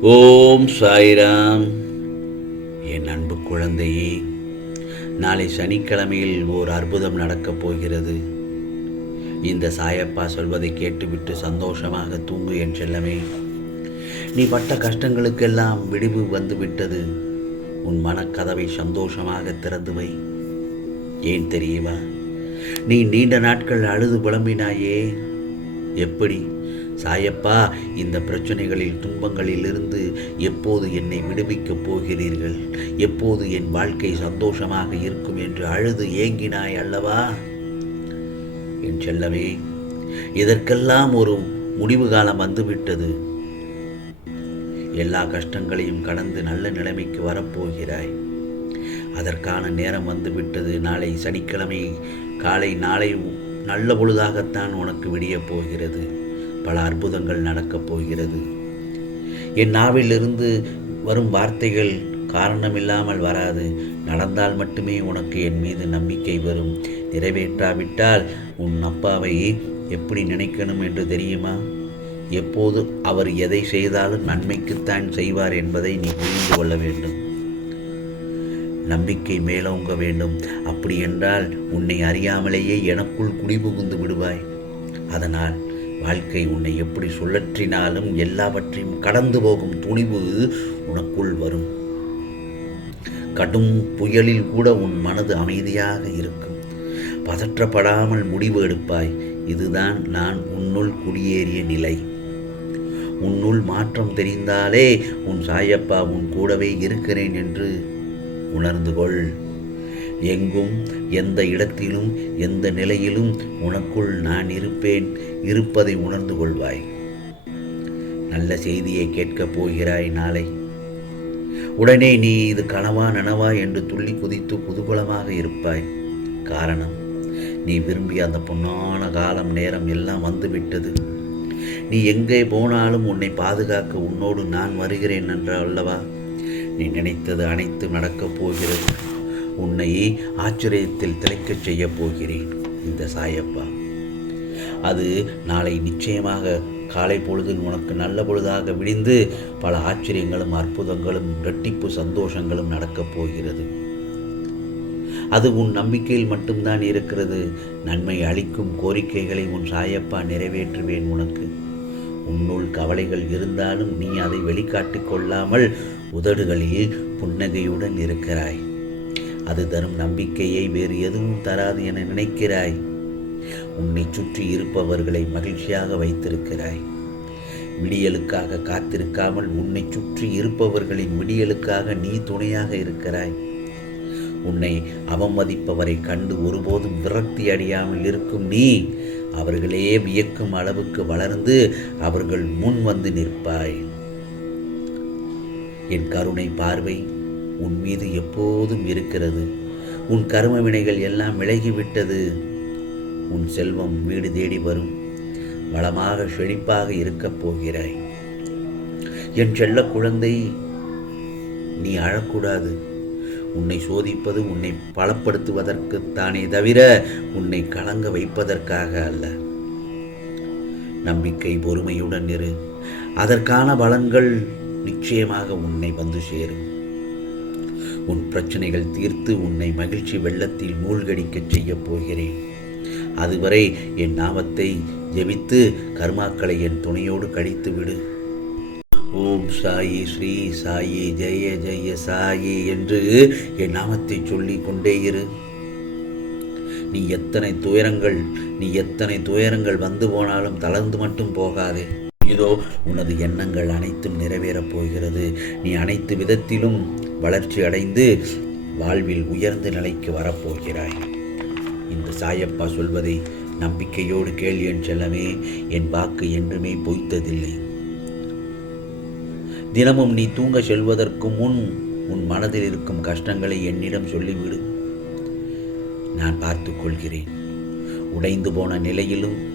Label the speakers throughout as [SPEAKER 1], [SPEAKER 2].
[SPEAKER 1] ஓம் சாய்ராம். என் அன்பு குழந்தையே நாளை சனிக்கிழமையில் ஓர் அற்புதம் நடக்கப் போகிறது. இந்த சாயப்பா சொல்வதை கேட்டுவிட்டு சந்தோஷமாக தூங்கு என் செல்லமே. நீ பட்ட கஷ்டங்களுக்கெல்லாம் விடிவு வந்துவிட்டது. உன் மனக்கதவை சந்தோஷமாக திறந்து வை. ஏன் தெரியுமா? நீ நீண்ட நாட்கள் அழுது புலம்பினாயே. எப்படி சாயப்பா இந்த பிரச்சனைகளில் துன்பங்களிலிருந்து எப்போது என்னை விடுவிக்கப் போகிறீர்கள்? எப்போது என் வாழ்க்கை சந்தோஷமாக இருக்கும் என்று அழுது ஏங்கினாய் அல்லவா? என் செல்லமே இதற்கெல்லாம் ஒரு முடிவு காலம் வந்துவிட்டது. எல்லா கஷ்டங்களையும் கடந்து நல்ல நிலைமைக்கு வரப்போகிறாய். அதற்கான நேரம் வந்துவிட்டது. நாளை சனிக்கிழமை காலை நாளை நல்ல பொழுதாகத்தான் உனக்கு விடியப் போகிறது. பல அற்புதங்கள் நடக்கப் போகிறது. என் நாவிலிருந்து வரும் வார்த்தைகள் காரணமில்லாமல் வராது. நடந்தால் மட்டுமே உனக்கு என் மீது நம்பிக்கை வரும். நிறைவேற்றாவிட்டால் உன் அப்பாவை எப்படி நினைக்கணும் என்று தெரியுமா? எப்போது அவர் எதை செய்தாலும் நன்மைக்குத்தான் செய்வார் என்பதை நீ புரிந்து கொள்ள வேண்டும். நம்பிக்கை மேலோங்க வேண்டும். அப்படி என்றால் உன்னை அறியாமலேயே எனக்குள் குடிபுகுந்து விடுவாய். அதனால் வாழ்க்கை உன்னை எப்படி சுழற்றினாலும் எல்லாவற்றையும் கடந்து போகும் துணிவு உனக்குள் வரும். கடும் புயலில் கூட உன் மனது அமைதியாக இருக்கும். பதற்றப்படாமல் முடிவு எடுப்பாய். இதுதான் நான் உன்னுள் குடியேறிய நிலை. உன்னுள் மாற்றம் தெரிந்தாலே உன் சாயப்பா உன் கூடவே இருக்கிறேன் என்று உணர்ந்து கொள். எங்கும் எந்த இடத்திலும் எந்த நிலையிலும் உனக்குள் நான் இருப்பேன் இருப்பதை உணர்ந்து கொள்வாய். நல்ல செய்தியை கேட்கப் போகிறாய் நாளை. உடனே நீ இது கனவா நனவா என்று துள்ளி குதித்து குதூகலமாக இருப்பாய். காரணம் நீ விரும்பிய அந்த பொன்னான காலம் நேரம் எல்லாம் வந்துவிட்டது. நீ எங்கே போனாலும் உன்னை பாதுகாக்க உன்னோடு நான் வருகிறேன் என்றா அல்லவா? நீ நினைத்தது அனைத்தும் நடக்கப் போகிறது. உன்னையே ஆச்சரியத்தில் திளைக்கச் செய்யப் போகிறேன் இந்த சாயப்பா. அது நாளை நிச்சயமாக காலை பொழுதில் உனக்கு நல்ல பொழுதாக விடிந்து பல ஆச்சரியங்களும் அற்புதங்களும் இரட்டிப்பு சந்தோஷங்களும் நடக்கப் போகிறது. அது உன் நம்பிக்கையில் மட்டும்தான் இருக்கிறது. நன்மை அளிக்கும் கோரிக்கைகளை உன் சாயப்பா நிறைவேற்றுவேன் உனக்கு. உன்னுள் கவலைகள் இருந்தாலும் நீ அதை வெளிக்காட்டிக் கொள்ளாமல் உதடுகளில் புன்னகையுடன் இருக்கிறாய். அது தரும் நம்பிக்கையை வேறு எதுவும் தராது என நினைக்கிறாய். உன்னை சுற்றி இருப்பவர்களை மகிழ்ச்சியாக வைத்திருக்கிறாய். விடியலுக்காக காத்திருக்காமல் உன்னை சுற்றி இருப்பவர்களின் விடியலுக்காக நீ துணையாக இருக்கிறாய். உன்னை அவமதிப்பவரை கண்டு ஒருபோதும் விரக்தி அடையாமல் இருக்கும் நீ அவர்களே வியக்கும் அளவுக்கு வளர்ந்து அவர்கள் முன் வந்து நிற்பாய். என் கருணை பார்வை உன் மீது எப்போதும் இருக்கிறது. உன் கரும வினைகள் எல்லாம் விலகிவிட்டது. உன் செல்வம் வீடு தேடி வரும். வளமாக செழிப்பாக இருக்கப் போகிறாய். என் செல்ல குழந்தை நீ அழக்கூடாது. உன்னை சோதிப்பது உன்னை பலப்படுத்துவதற்கு தானே தவிர உன்னை கலங்க வைப்பதற்காக அல்ல. நம்பிக்கை பொறுமையுடன் இரு. அதற்கான பலன்கள் நிச்சயமாக உன்னை வந்து சேரும். உன் பிரச்சனைகள் தீர்த்து உன்னை மகிழ்ச்சி வெள்ளத்தில் மூழ்கடிக்கச் செய்யப் போகிறேன். அதுவரை என் நாமத்தை ஜெபித்து கர்மாக்களை என் துணையோடு கழித்து விடு ஓம் சாயி ஸ்ரீ சாயி ஜெய ஜெய சாயி என்று என் நாமத்தை சொல்லி கொண்டே இரு. நீ எத்தனை துயரங்கள் நீ எத்தனை துயரங்கள் வந்து போனாலும் தளர்ந்து மட்டும் போகாதே. இதோ உனது எண்ணங்கள் அனைத்தும் நிறைவேறப் போகிறது. நீ அனைத்து விதத்திலும் வளர்ச்சி அடைந்து வாழ்வில் உயர்ந்த நிலைக்கு வரப்போகிறாய். இந்த சாயப்பா சொல்வதை நம்பிக்கையோடு கேள் என் செல்லமே என் வாக்கு என்றுமே பொய்த்ததில்லை. தினமும் நீ தூங்க செல்வதற்கு முன் உன் மனதில் இருக்கும் கஷ்டங்களை என்னிடம் சொல்லிவிடு. நான் பார்த்துக் கொள்கிறேன். உடைந்து போன நிலையிலும்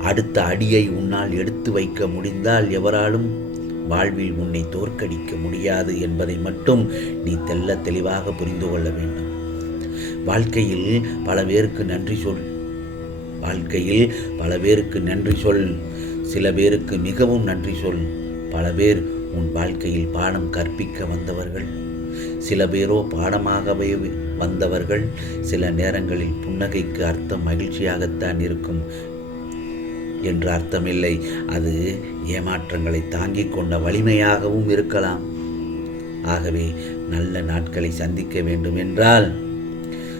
[SPEAKER 1] அடுத்த அடியை உன்னால் எடுத்து வைக்க முடிந்தால் எவராலும் வாழ்வில் உன்னை தோற்கடிக்க முடியாது என்பதை மட்டும் நீ தெல்ல தெளிவாக புரிந்து கொள்ள வேண்டும். வாழ்க்கையில் பல பேருக்கு நன்றி சொல். வாழ்க்கையில் பல பேருக்கு நன்றி சொல். சில பேருக்கு மிகவும் நன்றி சொல். பல பேர் உன் வாழ்க்கையில் பாடம் கற்பிக்க வந்தவர்கள். சில பேரோ பாடமாகவே வந்தவர்கள். சில நேரங்களில் புன்னகைக்கு அர்த்தம் மகிழ்ச்சியாகத்தான் இருக்கும். என்று அர்த்தமில்லை. அது ஏமாற்றங்களை தாங்கிக் கொண்ட வலிமையாகவும் இருக்கலாம். ஆகவே நல்ல நாட்களை சந்திக்க வேண்டும் என்றால்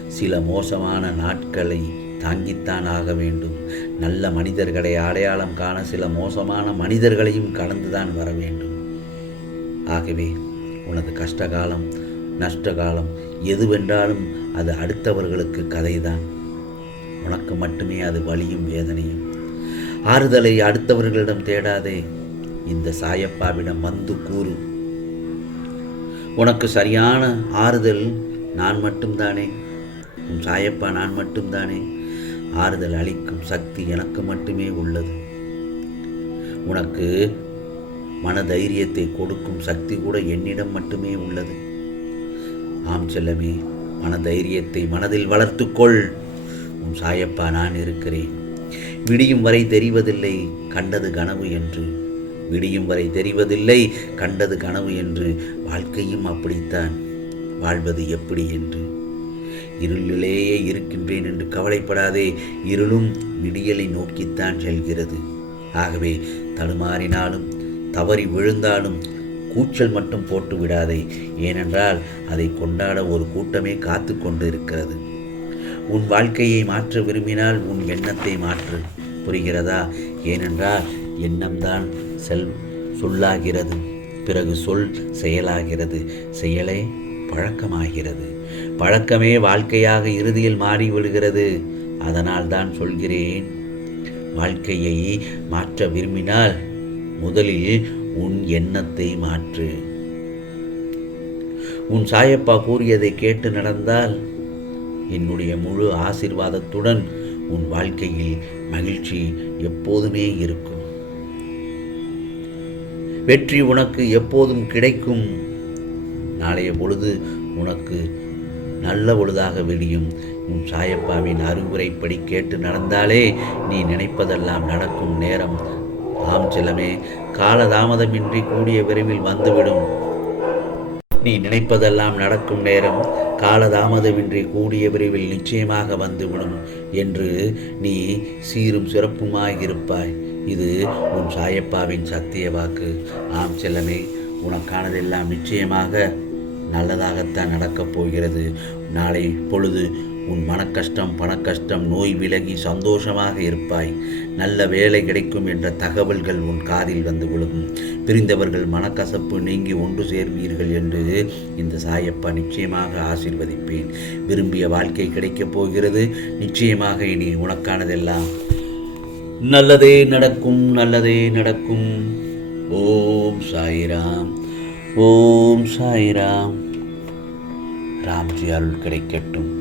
[SPEAKER 1] சில மோசமான நாட்களை தாங்கித்தான் ஆக வேண்டும். நல்ல மனிதர்களை அடையாளம் காண சில மோசமான மனிதர்களையும் கடந்துதான் வர வேண்டும். ஆகவே உனது கஷ்டகாலம் நஷ்டகாலம் எதுவென்றாலும் அது அடுத்தவர்களுக்கு கதைதான். உனக்கு மட்டுமே அது வலியும் வேதனையும். ஆறுதலை அடுத்தவர்களிடம் தேடாதே. இந்த சாயப்பாவிடம் வந்து கூறு. உனக்கு சரியான ஆறுதல் நான் மட்டும்தானே? உன் சாயப்பா நான் மட்டும்தானே? ஆறுதல் அளிக்கும் சக்தி எனக்கு மட்டுமே உள்ளது. உனக்கு மன தைரியத்தை கொடுக்கும் சக்தி கூட என்னிடம் மட்டுமே உள்ளது. ஆம் செல்லமே மன தைரியத்தை மனதில் வளர்த்துக்கொள். உன் சாயப்பா நான் இருக்கிறேன். விடியும் வரை தெரிவதில்லை கண்டது கனவு என்று. விடியும் வரை தெரிவதில்லை கண்டது கனவு என்று. வாழ்க்கையும் அப்படித்தான் வாழ்வது எப்படி என்று. இருளிலேயே இருக்கின்றேன் என்று கவலைப்படாதே இருளும் விடியலை நோக்கித்தான் செல்கிறது. ஆகவே தடுமாறினாலும் தவறி விழுந்தாலும் கூச்சல் மட்டும் போட்டு விடாதே. ஏனென்றால் அதை கொண்டாட ஒரு கூட்டமே காத்து கொண்டு இருக்கிறது உன் வாழ்க்கையை மாற்ற விரும்பினால் உன் எண்ணத்தை மாற்று. புரிகிறதா? ஏனென்றால் எண்ணம்தான் செல் சொல்லாகிறது. பிறகு சொல் செயலாகிறது. செயலே பழக்கமாகிறது. பழக்கமே வாழ்க்கையாக இறுதியில் மாறிவிடுகிறது அதனால் தான் சொல்கிறேன் வாழ்க்கையை மாற்ற விரும்பினால் முதலில் உன் எண்ணத்தை மாற்று. உன் சாயப்பா கூறியதை கேட்டு நடந்தால் என்னுடைய முழு ஆசிர்வாதத்துடன் உன் வாழ்க்கையில் மகிழ்ச்சி எப்போதுமே இருக்கும். வெற்றி உனக்கு எப்போதும் கிடைக்கும். நாளைய பொழுது உனக்கு நல்ல பொழுதாக விடியும். உன் சாயப்பாவின் அறிவுரைப்படி கேட்டு நடந்தாலே நீ நினைப்பதெல்லாம் நடக்கும் நேரம். ஆம் செல்லமே காலதாமதமின்றி கூடிய விரைவில் வந்துவிடும். நீ நினைப்பதெல்லாம் நடக்கும் நேரம் காலதாமதமின்றி கூடிய விரைவில் நிச்சயமாக வந்துவிடும் என்று நீ சீரும் சிறப்புமாய் இருப்பாய் இது உன் சாயப்பாவின் சத்திய வாக்கு. ஆம் செல்லமே உனக்கானதெல்லாம் நிச்சயமாக நல்லதாகத்தான் நடக்கப் போகிறது நாளை பொழுது உன் மனக்கஷ்டம் பணக்கஷ்டம் நோய் விலகி சந்தோஷமாக இருப்பாய். நல்ல வேலை கிடைக்கும் என்ற தகவல்கள் உன் காதில் வந்து விழுகும். பிரிந்தவர்கள் மனக்கசப்பு நீங்கி ஒன்று சேர்வீர்கள் என்று இந்த சாயப்பா நிச்சயமாக ஆசிர்வதிப்பேன். விரும்பிய வாழ்க்கை கிடைக்கப் போகிறது. நிச்சயமாக இனி உனக்கானதெல்லாம் நல்லதே நடக்கும் நல்லதே நடக்கும். ஓம் சாயிராம் ஓம் சாயிராம். ராம்ஜி அருள் கிடைக்கட்டும்.